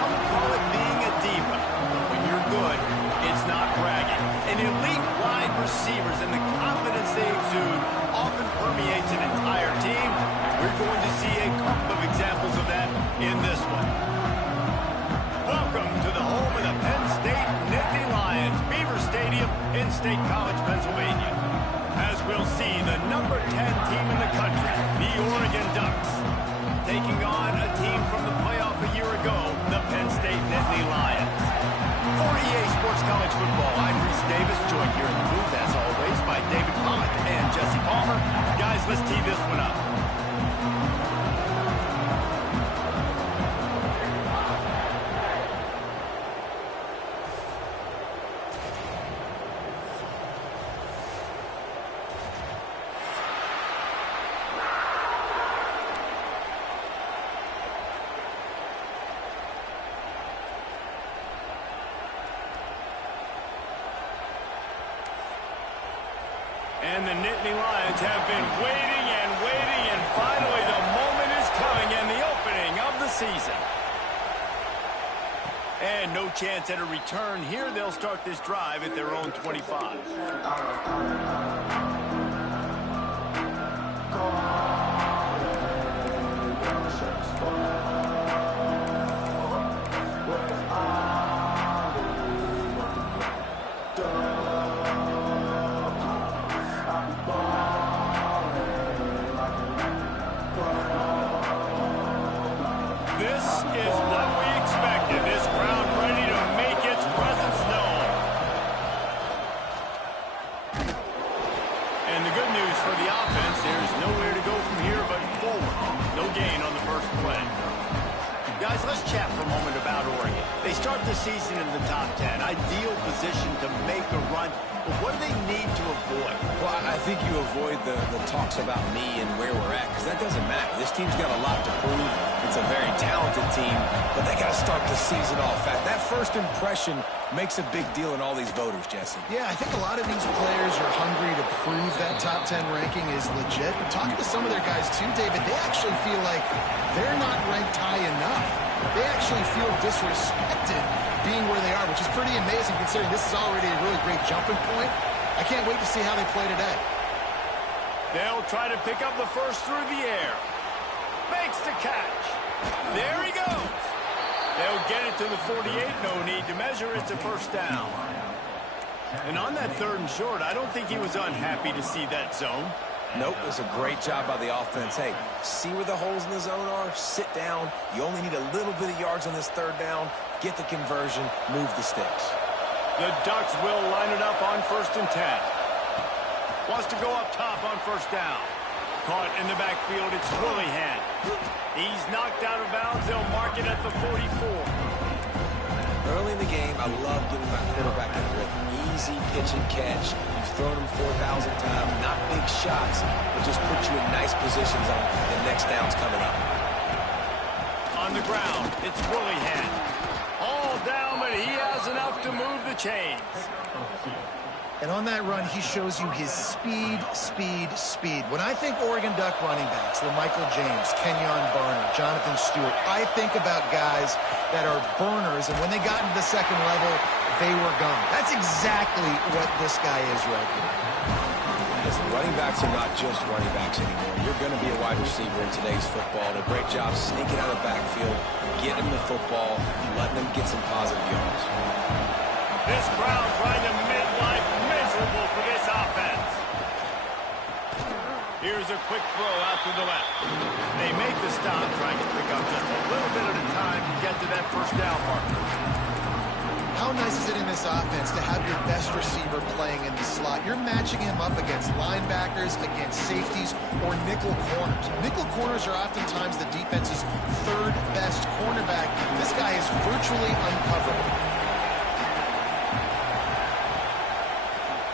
Some call it being a diva. But when you're good, it's not bragging. And elite wide receivers and the confidence they exude often permeates an entire team. And we're going to see a couple of examples of that in this one. Welcome to the home of the Penn State Nittany Lions, Beaver Stadium in State College, Pennsylvania. As we'll see, the number 10 team in the country, the Oregon Ducks, taking on a team from the playoff a year ago, the Penn State Nittany Lions. For EA Sports College Football, I'm Reese Davis, joined here in the booth, as always, by David Pollock and Jesse Palmer. Guys, let's tee this one up. And the Nittany Lions have been waiting, and finally the moment is coming and the opening of the season. And no chance at a return here. They'll start this drive at their own 25. This is what we expected. This crowd ready to make its presence known. And the good news for the offense, there's nowhere to go from here but forward. No gain on the first play. Guys, let's chat for a moment about Oregon. They start the season in the top 10. Ideal position to make a run. But what do they need to avoid? Well, I think you avoid the talks about me and where we're at, because that doesn't matter. This team's got a lot to prove. It's a very talented team, but they got to start the season off fast. That first impression makes a big deal in all these voters, Jesse. Yeah, I think a lot of these players are hungry to prove that top 10 ranking is legit. But talking to some of their guys too, David, they actually feel like they're not ranked high enough. They actually feel disrespected being where they are, which is pretty amazing considering this is already a really great jumping point. I can't wait to see how they play today. They'll try to pick up the first through the air. Makes the catch. There he goes. They'll get it to the 48. No need to measure. It's a first down. And on that third and short, I don't think he was unhappy to see that zone. Nope, it was a great job by the offense. Hey, see where the holes in the zone are? Sit down. You only need a little bit of yards on this third down. Get the conversion. Move the sticks. The Ducks will line it up on 1st and 10. Wants to go up top on first down. Caught in the backfield. It's Willihan. He's knocked out of bounds. They'll mark it at the 44. Early in the game, I love giving my quarterback a rhythm. Easy pitch and catch. You've thrown him 4,000 times. Not big shots, but just put you in nice positions on the next down's coming up. On the ground, it's Willihan. All down, but he has enough to move the chains. And on that run, he shows you his speed. When I think Oregon Duck running backs, LaMichael James, Kenyon Barner, Jonathan Stewart, I think about guys that are burners, and when they got into the second level, they were gone. That's exactly what this guy is right here. Listen, running backs are not just running backs anymore. You're going to be a wide receiver in today's football. And a great job sneaking out of the backfield, getting them the football, letting them get some positive yards. This crowd trying to make life miserable for this offense. Here's a quick throw out to the left. They make the stop, trying to pick up just a little bit at a time to get to that first down marker. How nice is it in this offense to have your best receiver playing in the slot? You're matching him up against linebackers, against safeties, or nickel corners. Nickel corners are oftentimes the defense's third best cornerback. This guy is virtually uncoverable.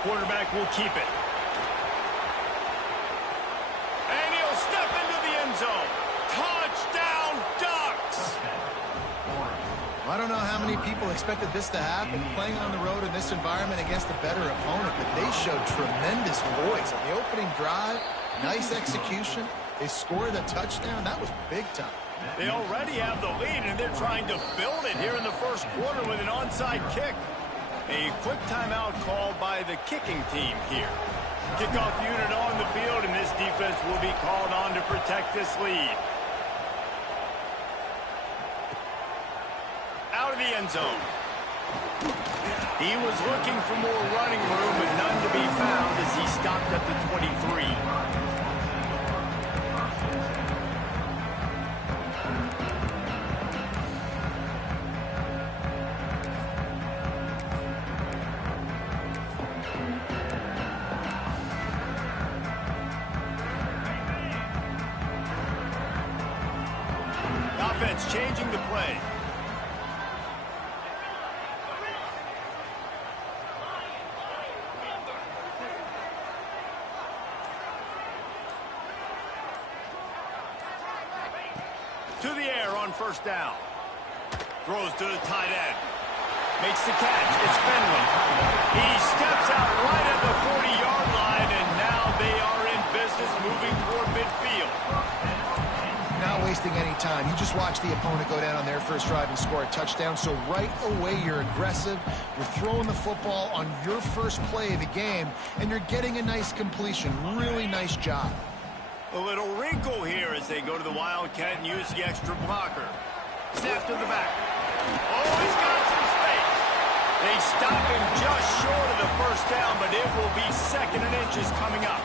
Quarterback will keep it. And he'll step into the end zone. Touchdown, Ducks! I don't know how many people expected this to happen, playing on the road in this environment against a better opponent, but they showed tremendous poise. On the opening drive, nice execution. They scored a touchdown. That was big time. They already have the lead, and they're trying to build it here in the first quarter with an onside kick. A quick timeout called by the kicking team here. Kickoff unit on the field, and this defense will be called on to protect this lead. Out of the end zone. He was looking for more running room, but none to be found as he stopped at the 23. Offense changing the play. To the air on first down. Throws to the tight end. Makes the catch. It's Finley. He steps out right at the 40-yard line, and now they are in business moving toward midfield. Not wasting any time. You just watch the opponent go down on their first drive and score a touchdown. So right away, you're aggressive. You're throwing the football on your first play of the game, and you're getting a nice completion. Really nice job. A little wrinkle here as they go to the Wildcat and use the extra blocker. Snap to the back. Oh, he's got some space. They stop him just short of the first down, but it will be 2nd and inches coming up.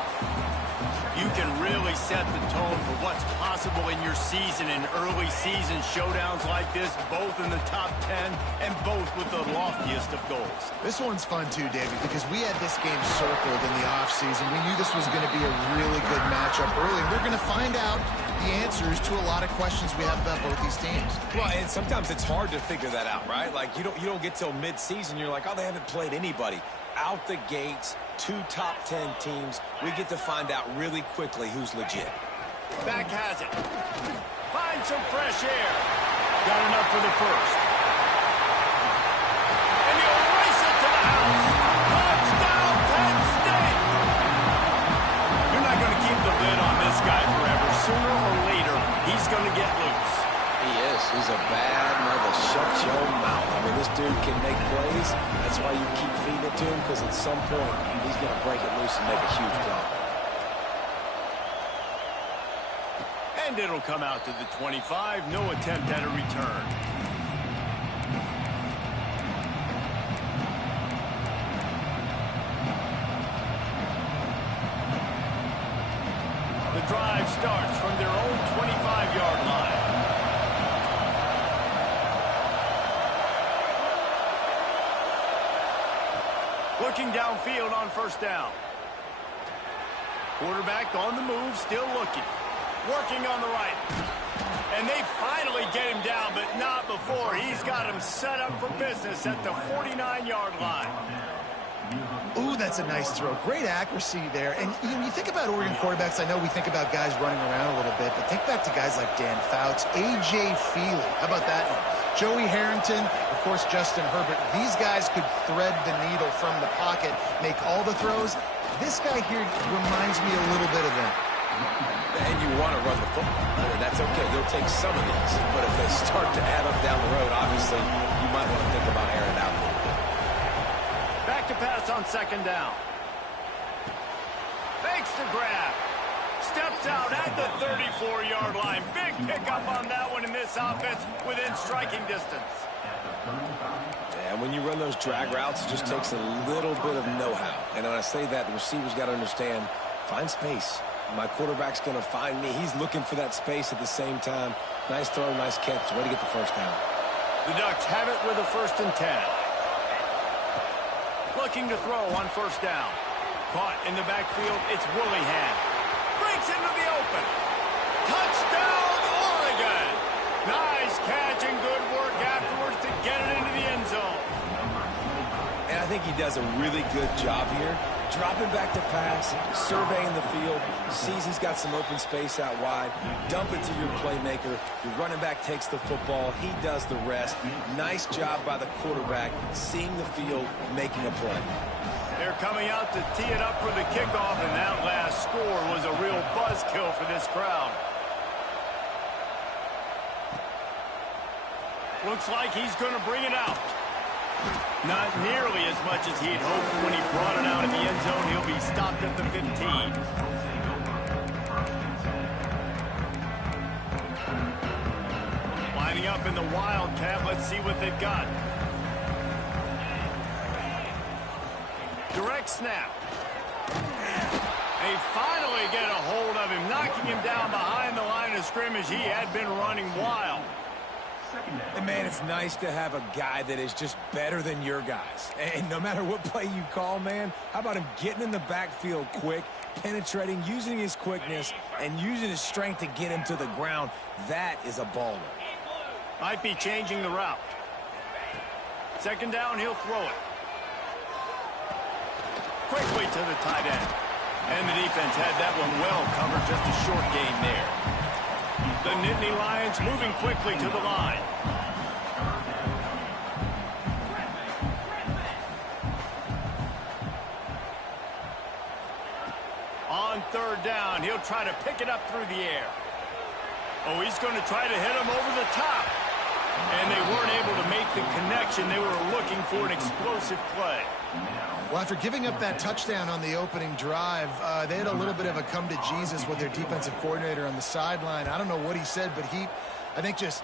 You can really set the tone for what's possible in your season in early season showdowns like this, both in the top 10 and both with the loftiest of goals. This one's fun too, David, because we had this game circled in the offseason. We knew this was going to be a really good matchup early. We're going to find out the answers to a lot of questions we have about both these teams. Well, and sometimes it's hard to figure that out, right? Like, you don't get till mid-season, you're like, oh, they haven't played anybody. Out the gates, 2 top 10 teams. We get to find out really quickly who's legit. Back has it. Find some fresh air. Got enough for the first. And he'll race it to the house. Touchdown, Penn State. You're not going to keep the lid on this guy forever. Sooner or later, he's going to get loose. He is. He's a bad mother. Shut your mouth. I mean, this dude can make plays. That's why you keep feeding it to him, because at some point, he's going to break it loose and make a huge play. And it'll come out to the 25. No attempt at a return. The drive starts from their own 25-yard line. Looking downfield on first down. Quarterback on the move, still looking. Working on the right. And they finally get him down, but not before. He's got him set up for business at the 49-yard line. Ooh, that's a nice throw. Great accuracy there. And you think about Oregon quarterbacks, I know we think about guys running around a little bit, but think back to guys like Dan Fouts, A.J. Feely. How about that one? Joey Harrington, of course, Justin Herbert. These guys could thread the needle from the pocket, make all the throws. This guy here reminds me a little bit of them. And you want to run the football. That's okay. You'll take some of these. But if they start to add up down the road, obviously, you might want to think about airing it out a little bit. Back to pass on second down. Fakes the grab. Steps out at the 34-yard line. Big pickup on that one in this offense within striking distance. And when you run those drag routes, it just takes a little bit of know-how. And when I say that, the receiver's got to understand, find space. My quarterback's going to find me. He's looking for that space at the same time. Nice throw, nice catch. Way to get the first down. The Ducks have it with a 1st and 10. Looking to throw on first down. Caught in the backfield, it's Willingham. Breaks into the open. Touchdown, Oregon. Nice catch and good work afterwards to get it into the end zone. And I think he does a really good job here. Dropping back to pass, surveying the field, sees he's got some open space out wide, dump it to your playmaker. Your running back takes the football. He does the rest. Nice job by the quarterback, seeing the field, making a play. They're coming out to tee it up for the kickoff, and that last score was a real buzzkill for this crowd. Looks like he's going to bring it out. Not nearly as much as he'd hoped when he brought it out in the end zone. He'll be stopped at the 15. Lining up in the Wildcat. Let's see what they've got. Direct snap. They finally get a hold of him, knocking him down behind the line of scrimmage. He had been running wild. And man, it's nice to have a guy that is just better than your guys. And no matter what play you call, man, how about him getting in the backfield quick, penetrating, using his quickness, and using his strength to get him to the ground? That is a baller. Might be changing the route. Second down, he'll throw it. Quickly to the tight end. And the defense had that one well covered, just a short gain there. The Nittany Lions moving quickly to the line. On third down, he'll try to pick it up through the air. Oh, he's going to try to hit him over the top. And they weren't able to make the connection. They were looking for an explosive play. Well, after giving up that touchdown on the opening drive, they had a little bit of a come to Jesus with their defensive coordinator on the sideline. I don't know what he said, but he, I think, just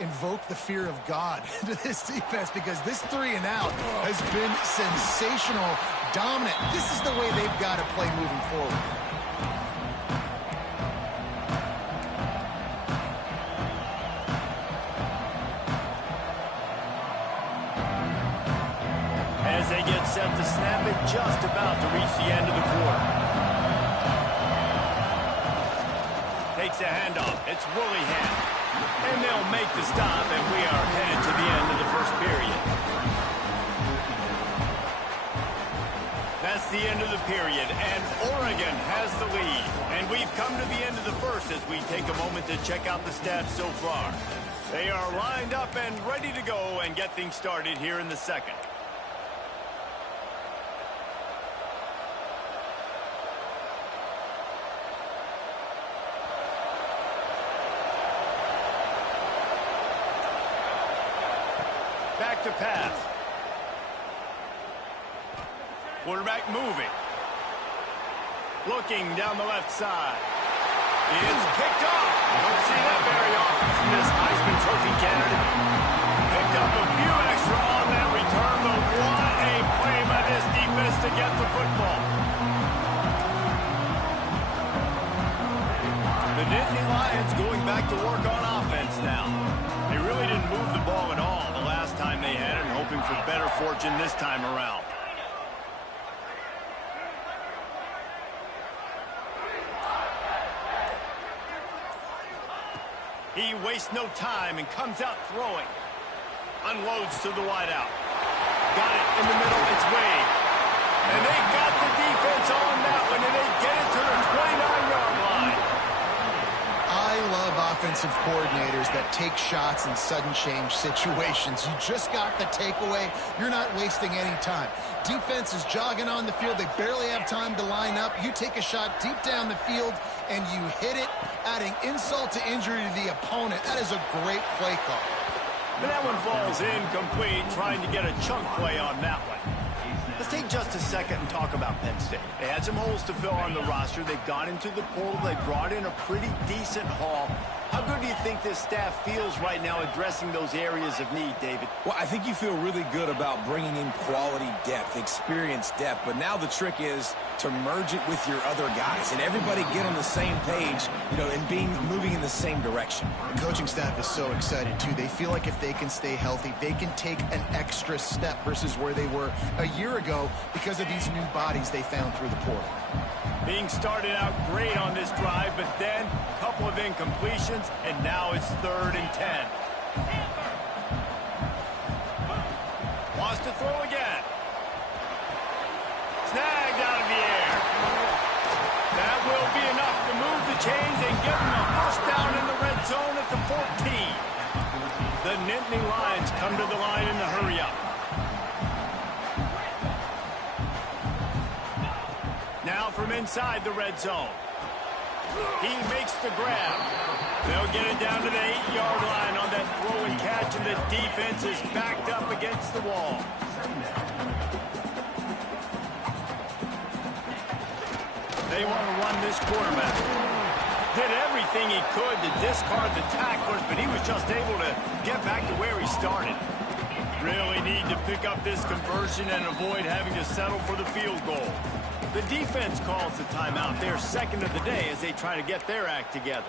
invoked the fear of God into this defense, because this 3 and out has been sensational, dominant. This is the way they've got to play moving forward. As they get set to snap it, just about to reach the end of the quarter. Takes a handoff. It's Willingham. And they'll make the stop, and we are headed to the end of the first period. That's the end of the period, and Oregon has the lead. And we've come to the end of the first as we take a moment to check out the stats so far. They are lined up and ready to go and get things started here in the second. Back to pass. Quarterback moving. Looking down the left side. It's picked off. Don't see that very often from this Heisman Trophy candidate. Picked up a few extra on that return, but what a play by this defense to get the football. The Nittany Lions going back to work on offense now. They really didn't move the ball at all the last time they had it, and hoping for better fortune this time around. He wastes no time and comes out throwing. Unloads to the wideout. Got it in the middle. It's Wade. And they got the defense on that one, and they get it to the 29-yard line. I love offensive coordinators that take shots in sudden change situations. You just got the takeaway. You're not wasting any time. Defense is jogging on the field. They barely have time to line up. You take a shot deep down the field, and you hit it, adding insult to injury to the opponent. That is a great play call. And that one falls incomplete, trying to get a chunk play on that one. Let's take just a second and talk about Penn State. They had some holes to fill on the roster. They've gone into the portal. They brought in a pretty decent haul. How good do you think this staff feels right now addressing those areas of need, David? Well, I think you feel really good about bringing in quality depth, experienced depth. But now the trick is to merge it with your other guys and everybody get on the same page, and moving in the same direction. The coaching staff is so excited, too. They feel like if they can stay healthy, they can take an extra step versus where they were a year ago because of these new bodies they found through the portal. Being started out great on this drive, but then a couple of incompletions, and now it's 3rd and 10. Wants to throw again. Snagged out of the air. That will be enough to move the chains and give them a first down in the red zone at the 14. The Nittany Lions come to the line in the hurry-up. Now from inside the red zone. He makes the grab. They'll get it down to the 8-yard line on that throw and catch, and the defense is backed up against the wall. They want to run this quarterback. Did everything he could to discard the tacklers, but he was just able to get back to where he started. Really need to pick up this conversion and avoid having to settle for the field goal. The defense calls the timeout. They're second of the day as they try to get their act together.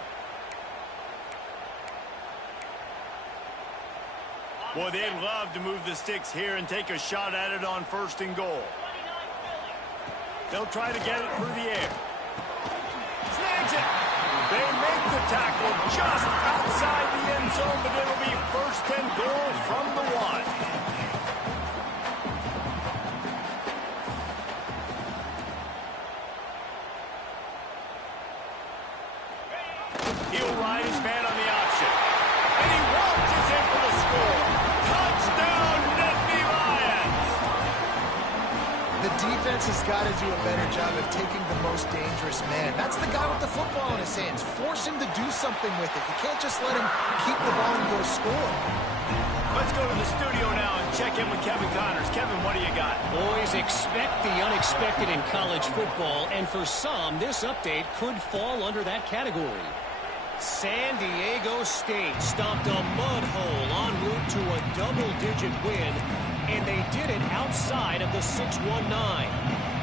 Boy, they'd love to move the sticks here and take a shot at it on 1st and goal. They'll try to get it through the air. Snags it. They make the tackle just outside the end zone, but it'll be 1st and goal from the 1. He'll ride his man on the option. And he launches in for the score. Touchdown, Nittany Lions! The defense has got to do a better job of taking the most dangerous man. That's the guy with the football in his hands. Force him to do something with it. You can't just let him keep the ball and go score. Let's go to the studio now and check in with Kevin Connors. Kevin, what do you got? Boys, expect the unexpected in college football, and for some, this update could fall under that category. San Diego State stomped a mud hole en route to a double-digit win, and they did it outside of the 6-1-9.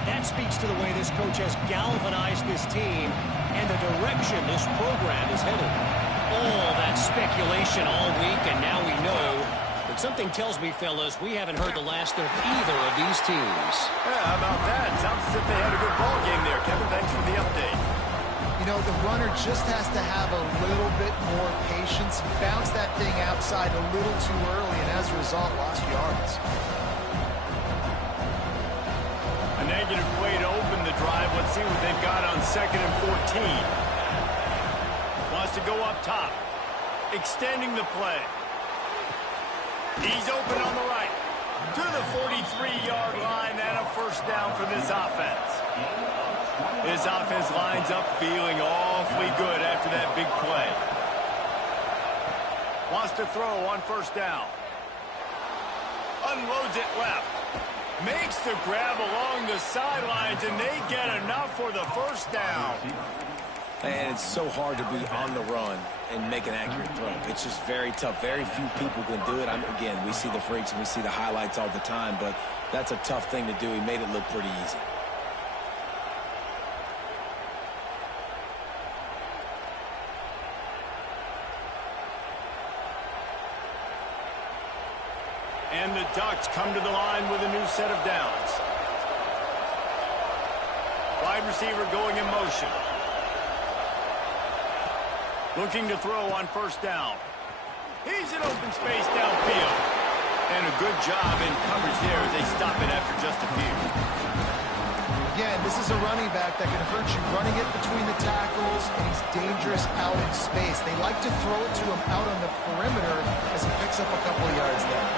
That speaks to the way this coach has galvanized this team and the direction this program is headed. All that speculation all week, and now we know. But something tells me, fellas, we haven't heard the last of either of these teams. Yeah, how about that? Sounds as if they had a good ball game there. Kevin, thanks for the update. You know, the runner just has to have a little bit more patience. He bounced that thing outside a little too early, and as a result, lost yards. A negative way to open the drive. Let's see what they've got on 2nd and 14. Wants to go up top. Extending the play. He's open on the right. To the 43-yard line and a 1st down for this offense. This offense lines up feeling awfully good after that big play. Wants to throw on 1st down. Unloads it left. Makes the grab along the sidelines, and they get enough for the 1st down. And it's so hard to be on the run and make an accurate throw. It's just very tough. Very few people can do it. Again, we see the freaks and we see the highlights all the time, but that's a tough thing to do. He made it look pretty easy. And the Ducks come to the line with a new set of downs. Wide receiver going in motion. Looking to throw on 1st down. He's in open space downfield. And a good job in coverage there as they stop it after just a few. Again, this is a running back that can hurt you running it between the tackles, and he's dangerous out in space. They like to throw it to him out on the perimeter as he picks up a couple of yards there.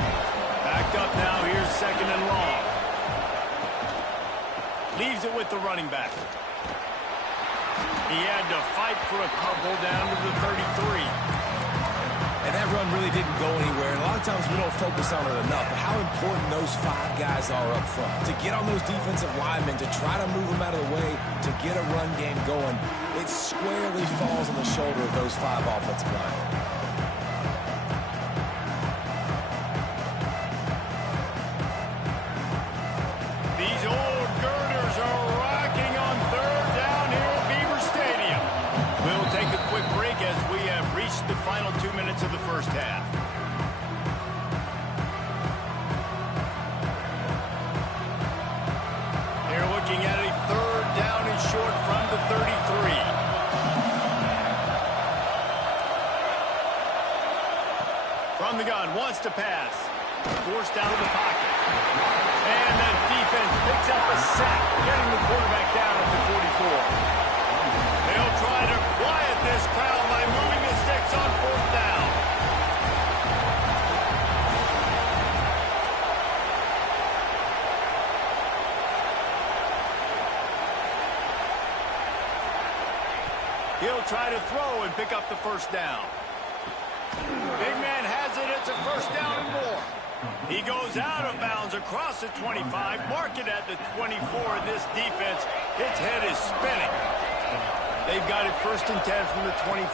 Backed up now. Here's 2nd and long. Leaves it with the running back. He had to fight for a couple down to the 33. And that run really didn't go anywhere. And a lot of times we don't focus on it enough. But how important those 5 guys are up front. To get on those defensive linemen, to try to move them out of the way, to get a run game going, it squarely falls on the shoulder of those 5 offensive linemen. These old girders are rocking on 3rd down here at Beaver Stadium. We'll take a quick break as we have reached the final 2 minutes of the 1st half. They're looking at a 3rd down and short from the 33. From the gun, wants to pass. Forced out of the pocket. And the defense picks up a sack, getting the quarterback down at the 44. They'll try to quiet this crowd by moving the sticks on 4th down. He'll try to throw and pick up the first down. Big man has it. It's a first down and more. He goes out of bounds across the 25. Mark it at the 24. And this defense, its head is spinning. They've got it first and 10 from the 25.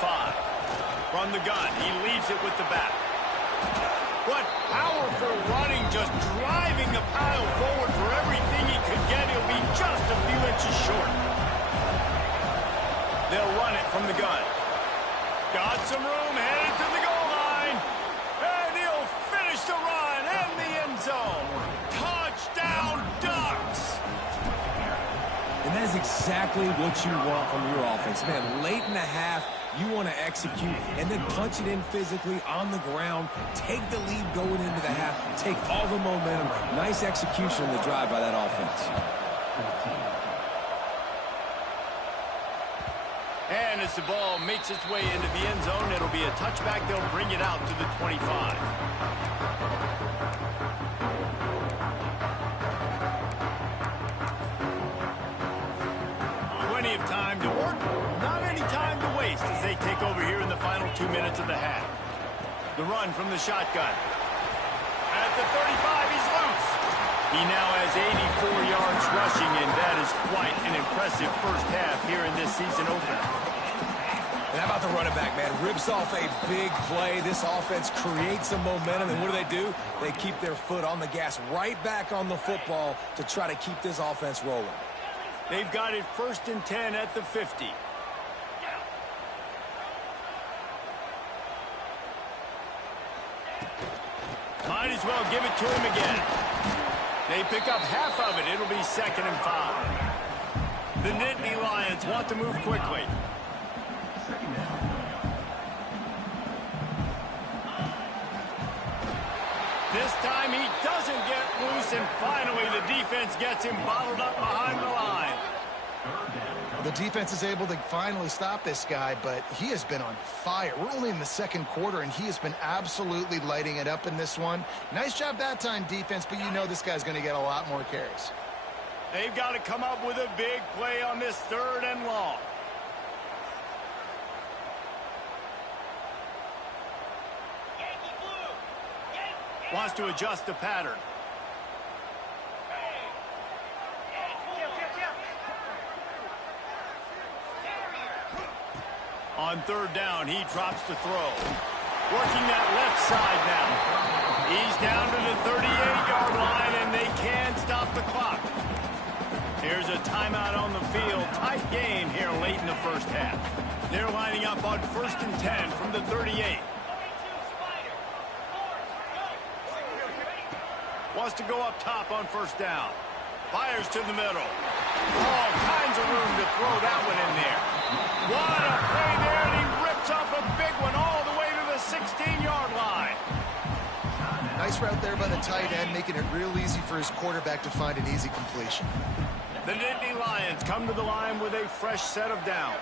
From the gun, he leaves it with the back. What powerful running, just driving the pile forward for everything he could get. He'll be just a few inches short. They'll run it from the gun. Got some room, headed to the goal line. And he'll finish the run in the end zone. Touchdown, Ducks! And that is exactly what you want from your offense. Man, late in the half, you want to execute and then punch it in physically on the ground. Take the lead going into the half. Take all the momentum. Nice execution on the drive by that offense. And as the ball makes its way into the end zone, it'll be a touchback. They'll bring it out to the 25. Plenty of time to work. Not any time to waste as they take over here in the final 2 minutes of the half. The run from the shotgun. At the 35, he's loose. He now has 84 yards rushing, and that is quite an impressive first half here in this season opener. And how about the running back, man? Rips off a big play. This offense creates some momentum, and what do? They keep their foot on the gas, right back on the football to try to keep this offense rolling. They've got it first and 10 at the 50. Might as well give it to him again. They pick up half of it. It'll be 2nd and 5. The Nittany Lions want to move quickly. This time he doesn't get loose, and finally the defense gets him bottled up behind the line. The defense is able to finally stop this guy, but he has been on fire. We're only in the second quarter, and he has been absolutely lighting it up in this one. Nice job that time, defense, but you know this guy's going to get a lot more carries. They've got to come up with a big play on this 3rd and long. Wants to adjust the pattern. On 3rd down, he drops to throw. Working that left side now. He's down to the 38-yard line, and they can't stop the clock. Here's a timeout on the field. Tight game here late in the first half. They're lining up on 1st and 10 from the 38. Wants to go up top on 1st down. Fires to the middle. All kinds of room to throw that one in there. What a play there, and he rips off a big one all the way to the 16-yard line. Nice route there by the tight end, making it real easy for his quarterback to find an easy completion. The Nittany Lions come to the line with a fresh set of downs.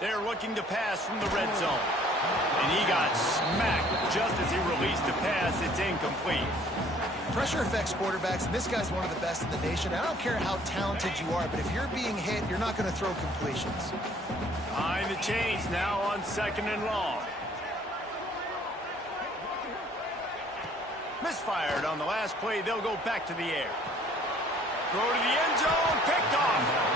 They're looking to pass from the red zone. And he got smacked just as he released the pass. It's incomplete. Pressure affects quarterbacks, and this guy's one of the best in the nation. I don't care how talented you are, but if you're being hit, you're not going to throw completions. Behind the chains now on 2nd and long. Misfired on the last play. They'll go back to the air. Throw to the end zone. Picked off.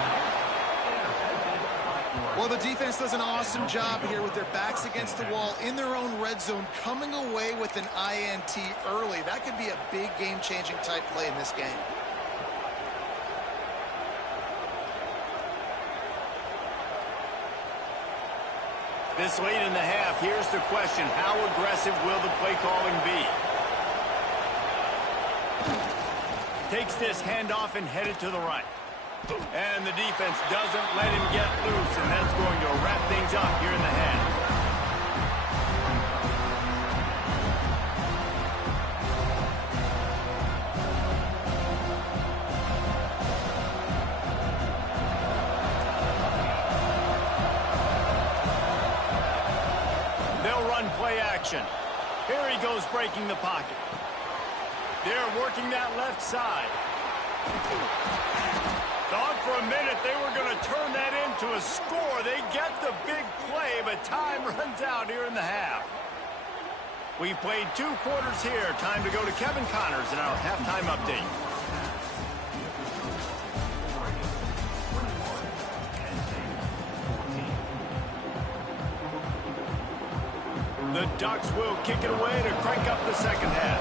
Well, the defense does an awesome job here with their backs against the wall in their own red zone, coming away with an INT early. That could be a big game-changing type play in this game. This late in the half, here's the question. How aggressive will the play calling be? Takes this handoff and headed to the right. And the defense doesn't let him get loose, and that's going to wrap things up here in the half. They'll run play action. Here he goes breaking the pocket. They're working that left side. Thought for a minute they were going to turn that into a score. They get the big play, but time runs out here in the half. We've played 2 quarters here. Time to go to Kevin Connors in our halftime update. The Ducks will kick it away to crank up the second half.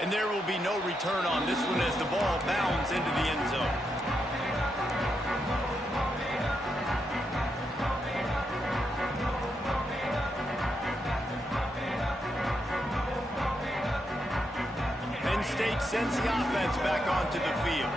And there will be no return on this one as the ball bounds into the end zone. Penn State sends the offense back onto the field.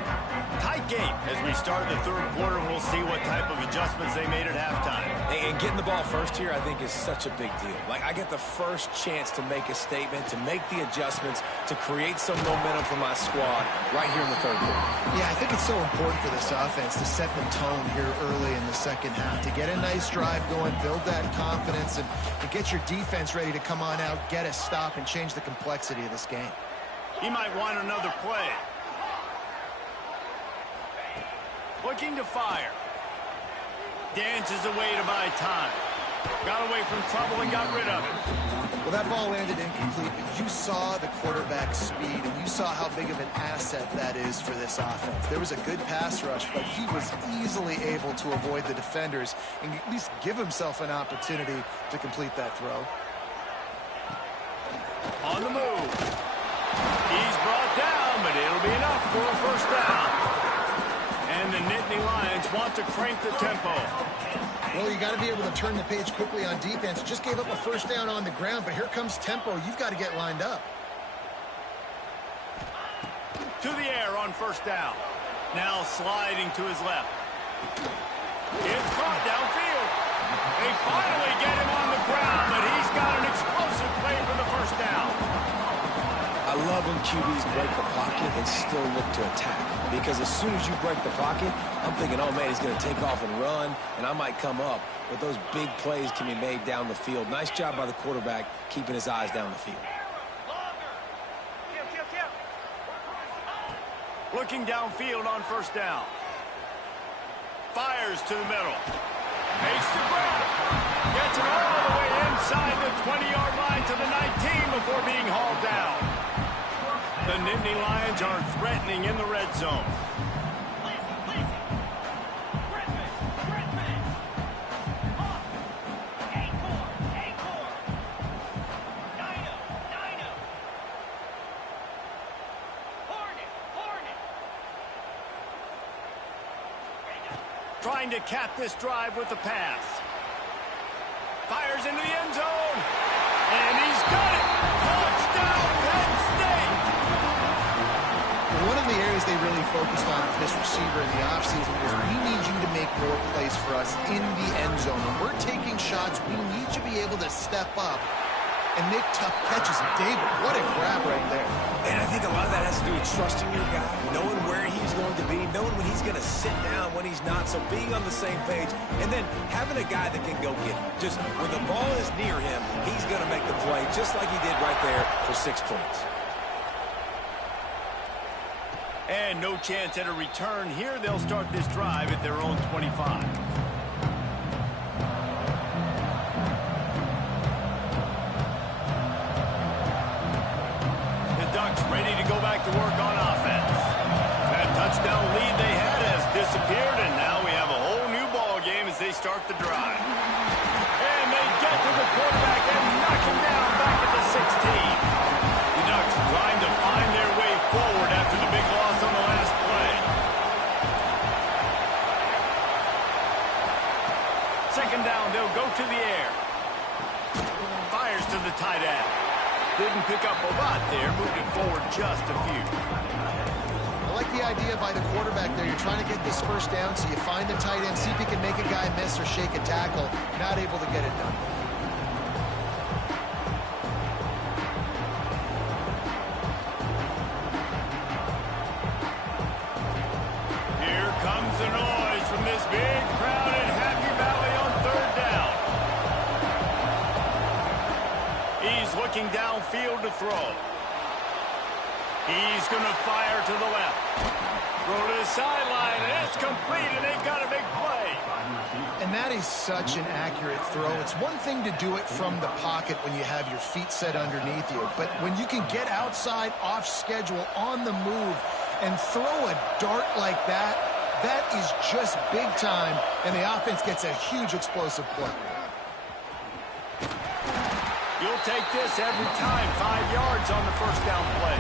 Tight game as we start the third quarter, and we'll see what type of adjustments they made at halftime. And getting the ball first here, I think, is such a big deal. Like, I get the first chance to make a statement, to make the adjustments, to create some momentum for my squad right here in the third quarter. Yeah, I think it's so important for this offense to set the tone here early in the second half, to get a nice drive going, build that confidence, and to get your defense ready to come on out, get a stop, and change the complexity of this game. He might want another play. Looking to fire. Dances away to buy time. Got away from trouble and got rid of it. Well, that ball landed incomplete, but you saw the quarterback's speed, and you saw how big of an asset that is for this offense. There was a good pass rush, but he was easily able to avoid the defenders and at least give himself an opportunity to complete that throw. On the move. He's brought down, but it'll be enough for a first down. And the Nittany Lions want to crank the tempo. Well, you got to be able to turn the page quickly on defense. Just gave up a first down on the ground, but here comes tempo. You've got to get lined up. To the air on first down. Now sliding to his left. It's caught downfield. They finally get him on the ground, but he's got an explosive play for the first down. I love when QBs break the pocket and still look to attack. Because as soon as you break the pocket, I'm thinking, oh, man, he's going to take off and run, and I might come up. But those big plays can be made down the field. Nice job by the quarterback keeping his eyes down the field. Looking downfield on first down. Fires to the middle. Makes the grab. Gets it all the way inside the 20-yard line to the 19 before being hauled down. The Nittany Lions are threatening in the red zone. Trying to cap this drive with the pass. Fires into the end zone. And he's got it. Touchdown, Penn State. One of the areas they really focused on with this receiver in the offseason was we need you to make more plays for us in the end zone. When we're taking shots, we need you to be able to step up and make tough catches. David, what a grab right there. And I think a lot of that has to do with trusting your guy, knowing where he's going to be, knowing when he's going to sit down, when he's not, so being on the same page, and then having a guy that can go get it. Just when the ball is near him, he's going to make the play, just like he did right there for 6 points. And no chance at a return here. They'll start this drive at their own 25. Ready to go back to work on offense. That touchdown lead they had has disappeared, and now we have a whole new ball game as they start the drive. And they get to the quarterback and knock him down back at the 16. The Ducks trying to find their way forward after the big loss on the last play. Second down, they'll go to the air. Fires to the tight end. Didn't pick up a lot there, moved it forward just a few. I like the idea by the quarterback there. You're trying to get this first down, so you find the tight end, see if he can make a guy miss or shake a tackle. Not able to get it done. Here comes the noise from this big looking downfield to throw. He's going to fire to the left. Throw to the sideline, and it's complete, and they've got a big play. And that is such an accurate throw. It's one thing to do it from the pocket when you have your feet set underneath you, but when you can get outside, off schedule, on the move, and throw a dart like that, that is just big time, and the offense gets a huge explosive play. You'll take this every time. 5 yards on the first down play.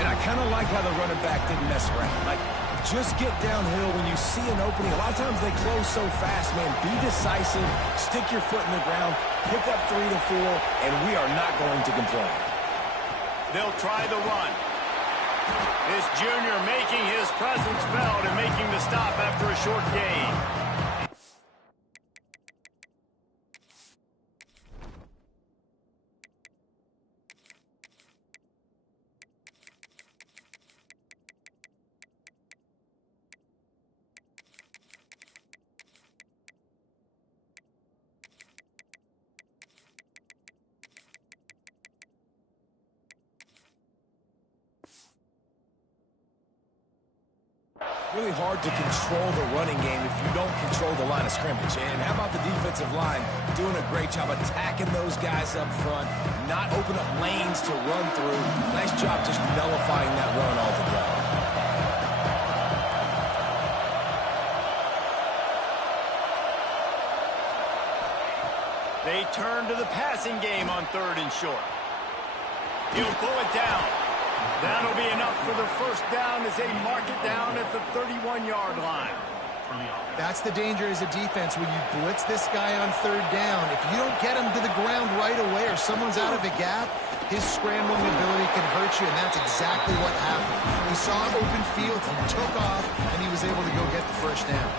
And I kind of like how the running back didn't mess around. Like, just get downhill when you see an opening. A lot of times they close so fast, man. Be decisive, stick your foot in the ground, pick up 3 to 4, and we are not going to complain. They'll try the run. This junior making his presence felt and making the stop after a short gain. Really hard to control the running game if you don't control the line of scrimmage. And how about the defensive line doing a great job attacking those guys up front, not open up lanes to run through. Nice job just nullifying that run altogether. They turn to the passing game on 3rd and short. He'll pull it down. That'll be enough for the first down as they mark it down at the 31-yard line. That's the danger as a defense when you blitz this guy on 3rd down. If you don't get him to the ground right away or someone's out of a gap, his scrambling ability can hurt you, and that's exactly what happened. He saw an open field, he took off, and he was able to go get the first down.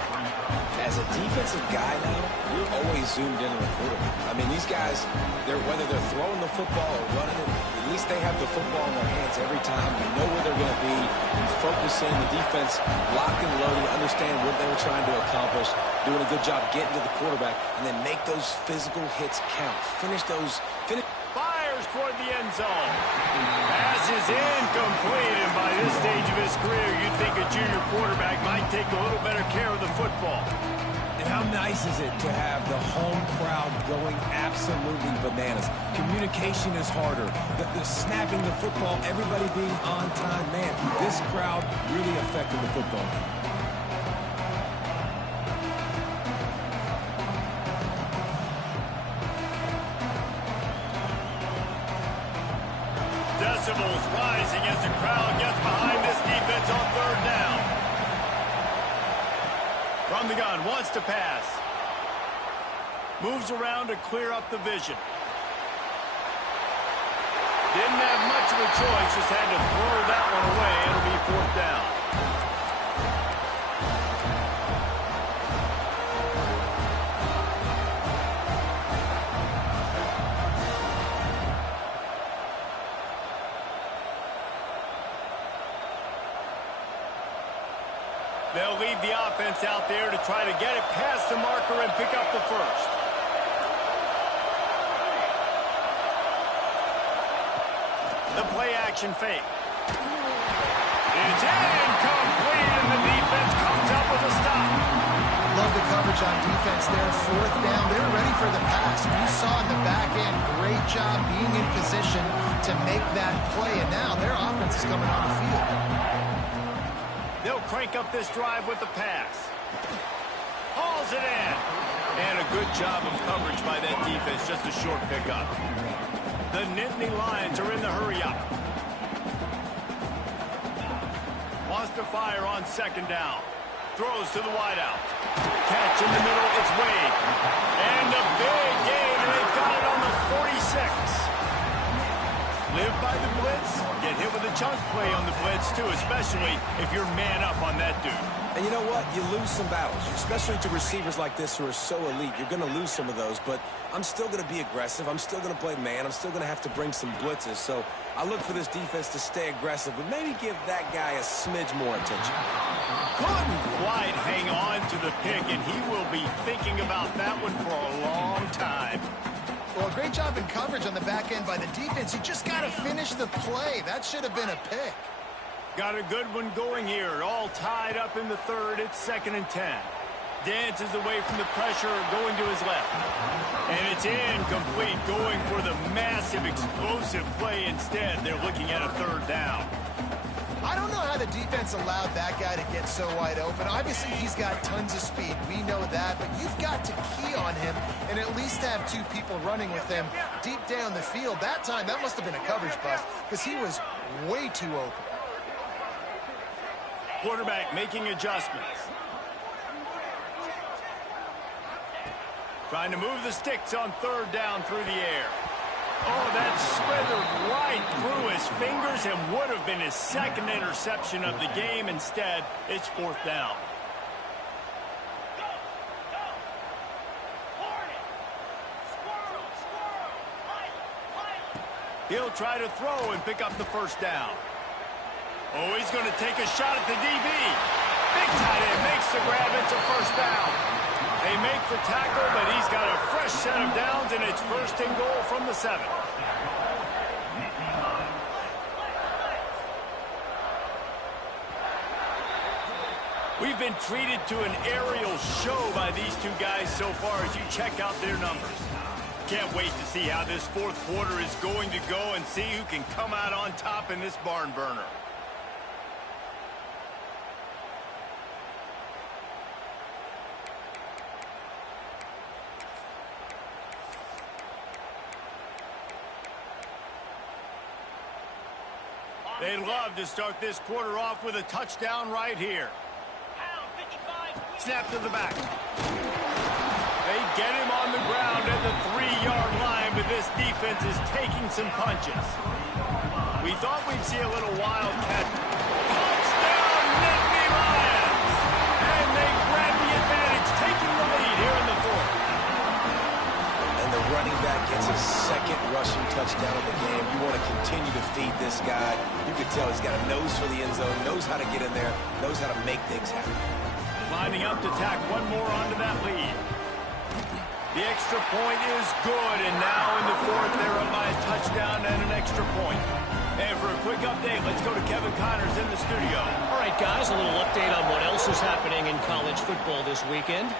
As a defensive guy now, you're always zoomed in on the quarterback. I mean, these guys, whether they're throwing the football or running it, at least they have the football in their hands every time. You know where they're going to be. You focus in, the defense locked and loaded, understand what they were trying to accomplish, doing a good job getting to the quarterback, and then make those physical hits count. Fires toward the end zone. Pass is incomplete, and by this stage of his career, you'd think a junior quarterback might take a little better care of the football. And how nice is it to have the home crowd going absolutely bananas? Communication is harder. The snapping the football, everybody being on time. Man, this crowd really affected the football. Decibels rising as the crowd gets behind this defense on 3rd down. From the gun, wants to pass. Moves around to clear up the vision. Didn't have much of a choice, just had to throw that one away. It'll be 4th down. They'll leave the offense out there to try to get it past the marker and pick up the first. The play action fake. It's incomplete, and the defense comes up with a stop. Love the coverage on defense there. 4th down. They're ready for the pass. You saw in the back end, great job being in position to make that play, and now their offense is coming on the field. They'll crank up this drive with the pass. Hauls it in. And a good job of coverage by that defense. Just a short pickup. The Nittany Lions are in the hurry-up. Wants to fire on 2nd down. Throws to the wideout. Catch in the middle. It's Wade. And a big gain. And they've got it on the 46. Live by the blitz, get hit with a chunk play on the blitz, too, especially if you're man up on that dude. And you know what? You lose some battles, especially to receivers like this who are so elite. You're going to lose some of those, but I'm still going to be aggressive. I'm still going to play man. I'm still going to have to bring some blitzes. So I look for this defense to stay aggressive, but maybe give that guy a smidge more attention. Couldn't quite hang on to the pick, and he will be thinking about that one for a long time. Well, great job in coverage on the back end by the defense. You just got to finish the play. That should have been a pick. Got a good one going here. All tied up in the third. It's 2nd and 10. Dances away from the pressure, going to his left. And it's incomplete, going for the massive, explosive play instead. They're looking at a 3rd down. I don't know how the defense allowed that guy to get so wide open. Obviously, he's got tons of speed. We know that, but you've got to key on him and at least have 2 people running with him deep down the field. That time, that must have been a coverage bust because he was way too open. Quarterback making adjustments. Trying to move the sticks on 3rd down through the air. Oh, that slithered right through his fingers and would have been his 2nd interception of the game. Instead, it's 4th down. He'll try to throw and pick up the 1st down. Oh, he's going to take a shot at the DB. Big tight end makes the grab. It's a 1st down. They make the tackle, but he's got a fresh set of downs, and it's 1st and goal from the 7. We've been treated to an aerial show by these 2 guys so far as you check out their numbers. Can't wait to see how this 4th quarter is going to go and see who can come out on top in this barn burner. They'd love to start this quarter off with a touchdown right here. Snap to the back. They get him on the ground at the 3-yard line, but this defense is taking some punches. We thought we'd see a little wildcat. Touchdown, Nittany Lions! And they grab the advantage, taking the lead here in the 4th. And the running back gets his 2nd rushing touchdown of the game. You want to continue to feed this guy. You can tell he's got a nose for the end zone, knows how to get in there, knows how to make things happen. Lining up to tack one more onto that lead. The extra point is good, and now in the 4th, they're up by a touchdown and an extra point. And for a quick update, let's go to Kevin Connors in the studio. All right, guys, a little update on what else is happening in college football this weekend.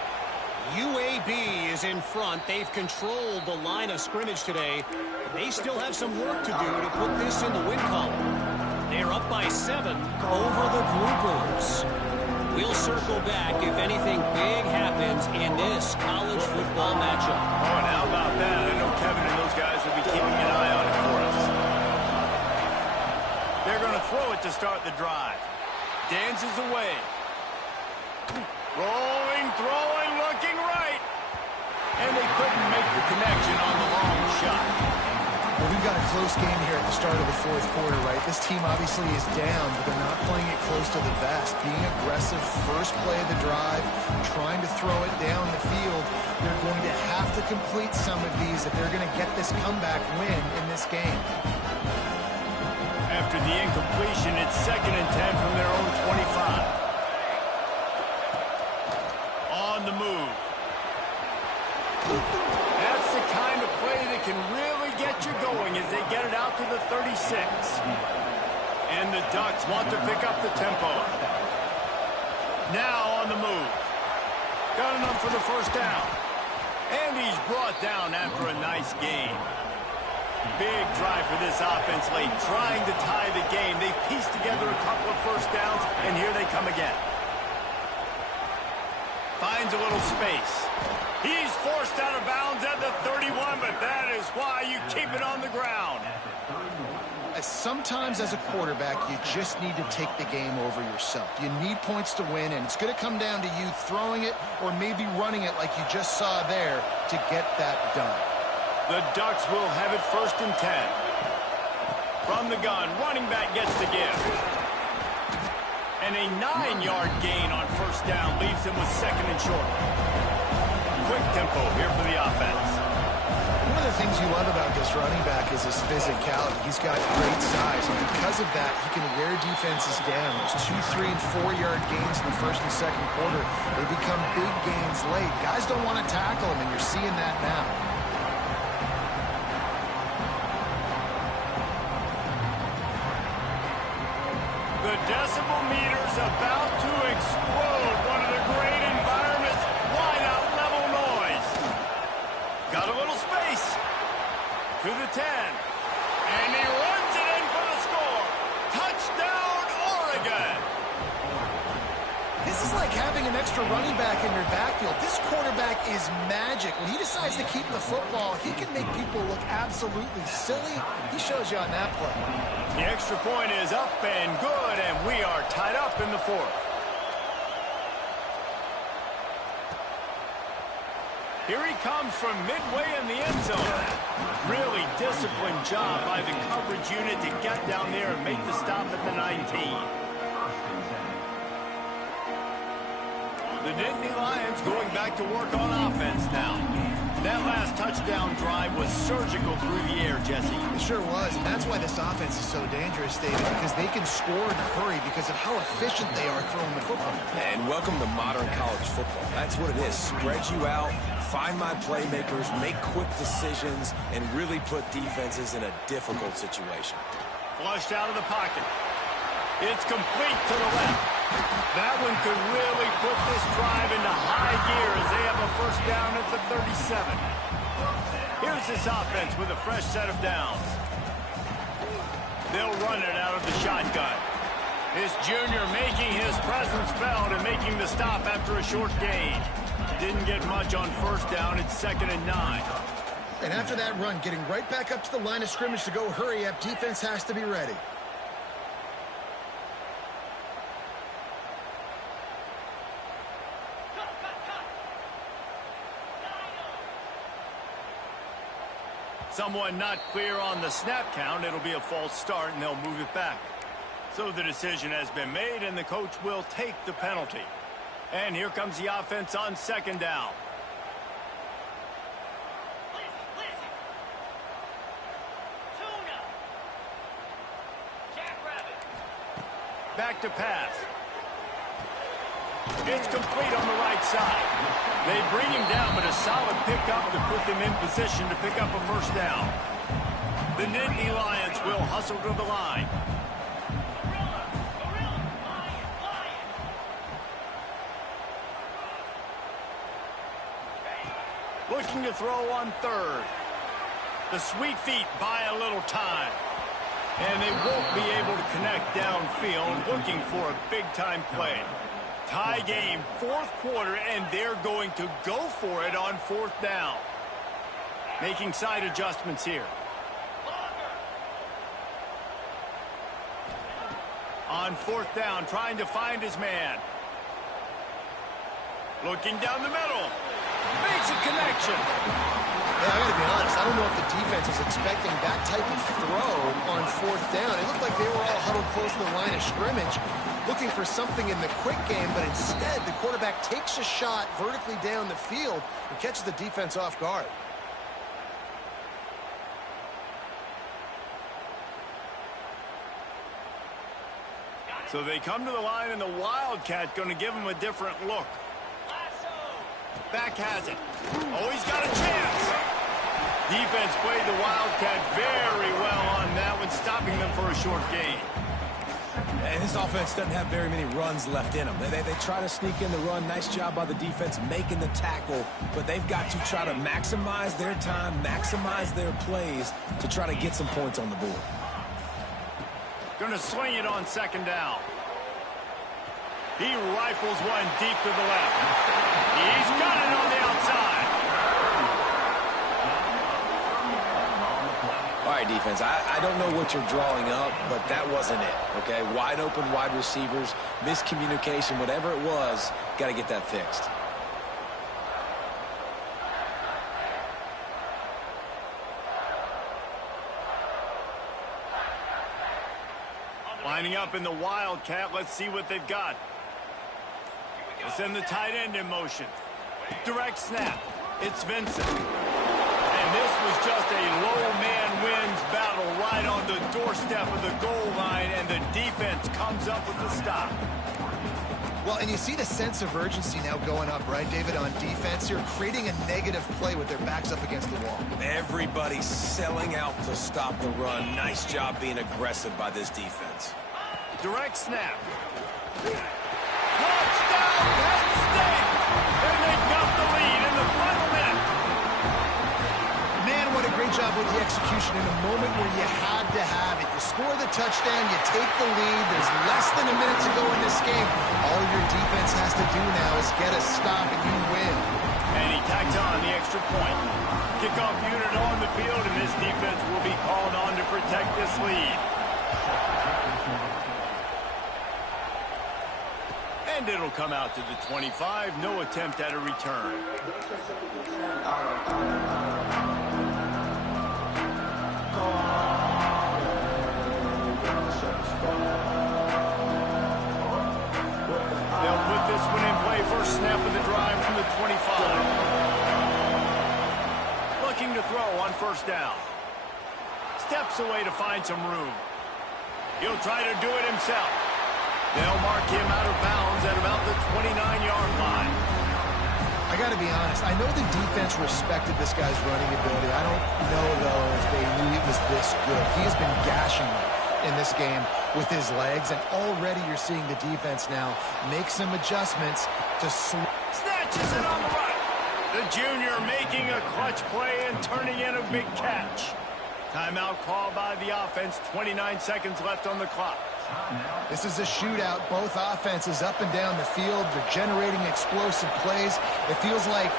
UAB is in front. They've controlled the line of scrimmage today. They still have some work to do to put this in the win column. They're up by 7 over the Groupers. We'll circle back if anything big happens in this college football matchup. Oh, and how about that? I know Kevin and those guys will be keeping an eye on it for us. They're going to throw it to start the drive. Dances away. Rolling, throwing, looking right. And they couldn't make the connection on the long shot. Well, we've got a close game here at the start of the 4th quarter, right? This team obviously is down, but they're not playing it close to the vest. Being aggressive, first play of the drive, trying to throw it down the field. They're going to have to complete some of these if they're going to get this comeback win in this game. After the incompletion, it's 2nd and 10 from their own 25. On the move. That's the kind of play that can really get you going as they get it out to the 36. And the Ducks want to pick up the tempo. Now on the move. Got enough for the 1st down. And he's brought down after a nice gain. Big drive for this offense late, trying to tie the game. They pieced together a couple of 1st downs, and here they come again. Finds a little space. He's forced out of bounds at the 31, but that is why you keep it on the ground. Sometimes as a quarterback, you just need to take the game over yourself. You need points to win, and it's going to come down to you throwing it or maybe running it like you just saw there to get that done. The Ducks will have it 1st and 10. From the gun, running back gets the give. And a 9-yard gain on 1st down leaves him with 2nd and short. Quick tempo here for the offense. One of the things you love about this running back is his physicality. He's got great size, and because of that, he can wear defenses down. Those 2-, 3-, and 4-yard gains in the 1st and 2nd quarter, they become big gains late. Guys don't want to tackle him, and you're seeing that now. The decibel meter's about to explode. One of the great environments. Wide out level noise. Got a little space. To the 10. And he runs it in for the score. Touchdown, Oregon. This is like having an extra running back in your backfield. This quarterback is magic. When he decides to keep the football, he can make people look absolutely silly. He shows you on that play. The extra point is up and good, and we are tied up in the fourth. Here he comes from midway in the end zone. Really disciplined job by the coverage unit to get down there and make the stop at the 19. The Nittany Lions going back to work on offense now. That last touchdown drive was surgical through the air, Jesse. It sure was, and that's why this offense is so dangerous, David, because they can score in a hurry because of how efficient they are throwing the football. And welcome to modern college football. That's what it is. Spread you out, find my playmakers, make quick decisions, and really put defenses in a difficult situation. Flushed out of the pocket. It's complete to the left. That one could really put this drive into high gear as they have a first down at the 37. Here's this offense with a fresh set of downs. They'll run it out of the shotgun. This junior making his presence felt and making the stop after a short gain. Didn't get much on first down. It's 2nd and 9. And after that run, getting right back up to the line of scrimmage to go hurry up, defense has to be ready. Someone not clear on the snap count. It'll be a false start, and they'll move it back. So the decision has been made, and the coach will take the penalty. And here comes the offense on 2nd down. Back to pass. It's complete on the right side. They bring him down, but a solid pickup to put them in position to pick up a first down. The Nittany Lions will hustle to the line. Looking to throw on 3rd. The sweet feet buy a little time. And they won't be able to connect downfield, looking for a big-time play. Tie game, 4th quarter, and they're going to go for it on 4th down. Making side adjustments here. On 4th down, trying to find his man. Looking down the middle. Makes a connection. Yeah, I gotta be honest, I don't know if the defense was expecting that type of throw on 4th down. It looked like they were all huddled close to the line of scrimmage, looking for something in the quick game, but instead the quarterback takes a shot vertically down the field and catches the defense off guard. So they come to the line, and the Wildcat going to give him a different look. Back has it. Oh, he's got a chance. Defense played the Wildcat very well on that one, stopping them for a short gain. And this offense doesn't have very many runs left in them. They try to sneak in the run. Nice job by the defense making the tackle, but they've got to try to maximize their time, maximize their plays to try to get some points on the board. Going to swing it on 2nd down. He rifles one deep to the left. He's got it on the outside. All right, defense, I don't know what you're drawing up, but that wasn't it, okay? Wide open wide receivers, miscommunication, whatever it was, got to get that fixed. Lining up in the Wildcat, let's see what they've got. They send the tight end in motion. Direct snap. It's Vincent. And this was just a low man wins battle right on the doorstep of the goal line, and the defense comes up with the stop. Well, and you see the sense of urgency now going up, right, David, on defense here, creating a negative play with their backs up against the wall. Everybody's selling out to stop the run. Nice job being aggressive by this defense. Direct snap. Touchdown, Penn State! And they got the lead in the final minute. Man, what a great job with the execution in a moment where you had to have it. You score the touchdown, you take the lead. There's less than a minute to go in this game. All your defense has to do now is get a stop and you win. And he tacked on the extra point. Kickoff unit on the field, and this defense will be called on to protect this lead. And it'll come out to the 25. No attempt at a return. They'll put this one in play. First snap of the drive from the 25. Looking to throw on first down. Steps away to find some room. He'll try to do it himself. They'll mark him out of bounds at about the 29-yard line. I got to be honest. I know the defense respected this guy's running ability. I don't know, though, if they knew he was this good. He has been gashing in this game with his legs, and already you're seeing the defense now make some adjustments to snatches it on the run. The junior making a clutch play and turning in a big catch. Timeout called by the offense. 29 seconds left on the clock. This is a shootout. Both offenses up and down the field. They're generating explosive plays. It feels like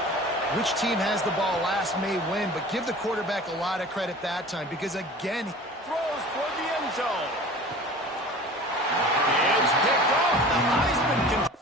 which team has the ball last may win, but give the quarterback a lot of credit that time because, again, throws toward the end zone. It's picked off. The Heisman can...